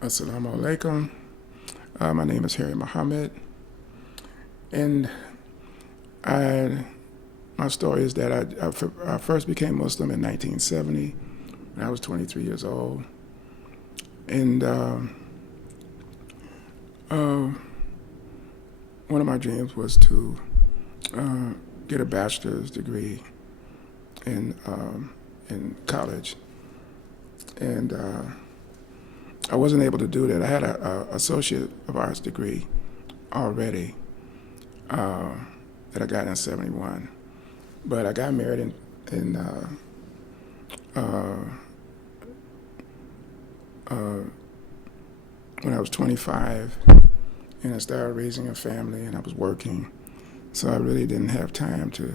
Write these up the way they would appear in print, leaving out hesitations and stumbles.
Assalamu alaikum. My name is Muhammed, and I, my story is that I first became Muslim in 1970 when I was 23 years old, and one of my dreams was to get a bachelor's degree in college, and I wasn't able to do that. I had an associate of arts degree already that I got in '71, but I got married in when I was 25, and I started raising a family, and I was working, so I really didn't have time to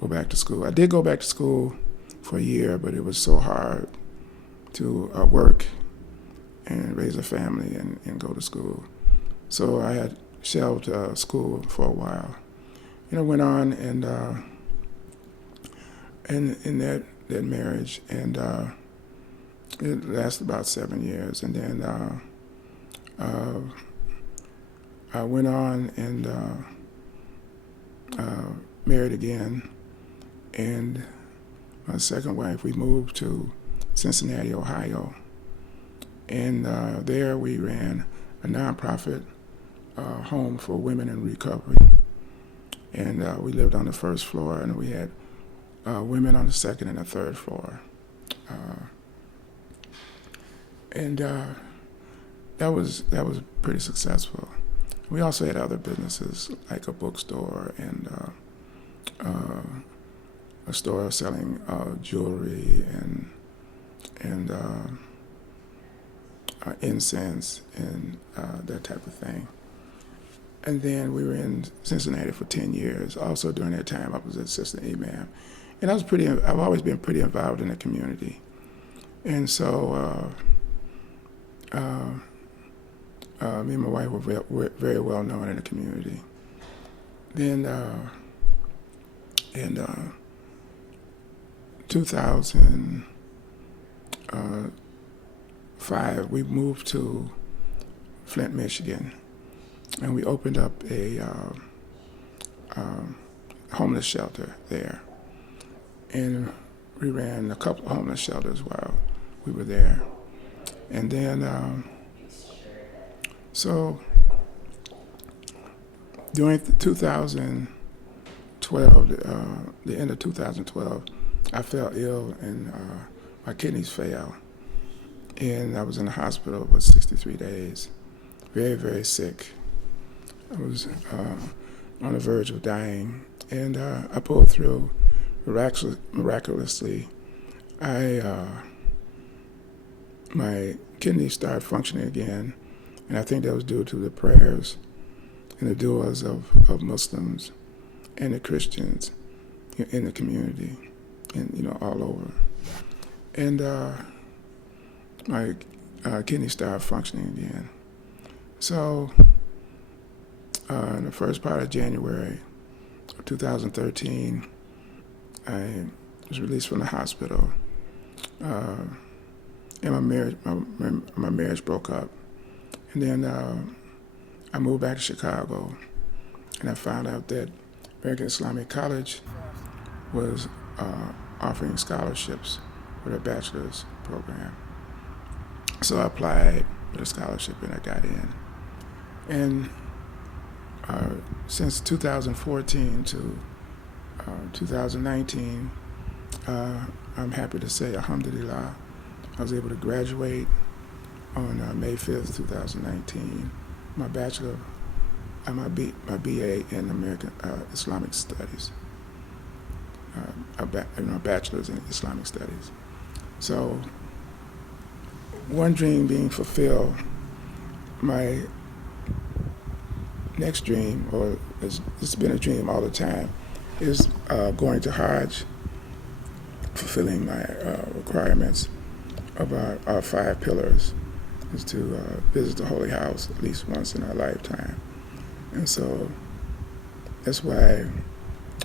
go back to school. I did go back to school for a year, but it was so hard to work and raise a family and go to school. So I had shelved school for a while. And I went on and in that marriage, and it lasted about 7 years. And then I went on and married again. And my second wife, we moved to Cincinnati, Ohio. And there we ran a nonprofit home for women in recovery. And we lived on the first floor, and we had women on the second and the third floor. And that was pretty successful. We also had other businesses like a bookstore and a store selling jewelry and incense and that type of thing. And then we were in Cincinnati for 10 years. Also during that time, I was assistant imam. And I've always been pretty involved in the community. And so me and my wife were very well known in the community. Then in 2005, we moved to Flint, Michigan, and we opened up a homeless shelter there. And we ran a couple of homeless shelters while we were there. And then, so during 2012, the end of 2012, I fell ill and my kidneys failed. And I was in the hospital for 63 days, very, very sick. I was on the verge of dying, and I pulled through miraculously. My kidneys started functioning again, and I think that was due to the prayers and the du'as of Muslims and the Christians in the community, and all over. And my kidneys started functioning again. So in the first part of January of 2013, I was released from the hospital, and my marriage broke up. And then I moved back to Chicago, and I found out that American Islamic College was offering scholarships for their bachelor's program. So I applied for the scholarship, and I got in. And since 2014 to 2019, I'm happy to say, alhamdulillah, I was able to graduate on May 5th, 2019, my Bachelor, my BA in American Islamic Studies, a Bachelor's in Islamic Studies. So one dream being fulfilled, my next dream, or it's been a dream all the time, is going to Hajj, fulfilling my requirements of our 5 pillars, is to visit the Holy House at least once in our lifetime. And so that's why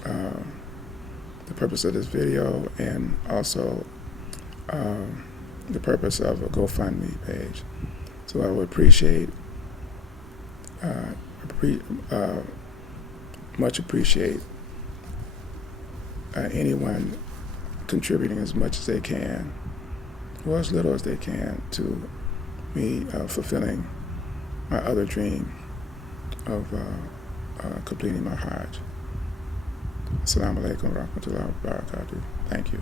the purpose of this video, and also the purpose of a GoFundMe page. So I would appreciate, much appreciate anyone contributing as much as they can, or as little as they can, to me fulfilling my other dream of completing my Hajj. Assalamu alaikum wa rahmatullahi wa barakatuh. Thank you.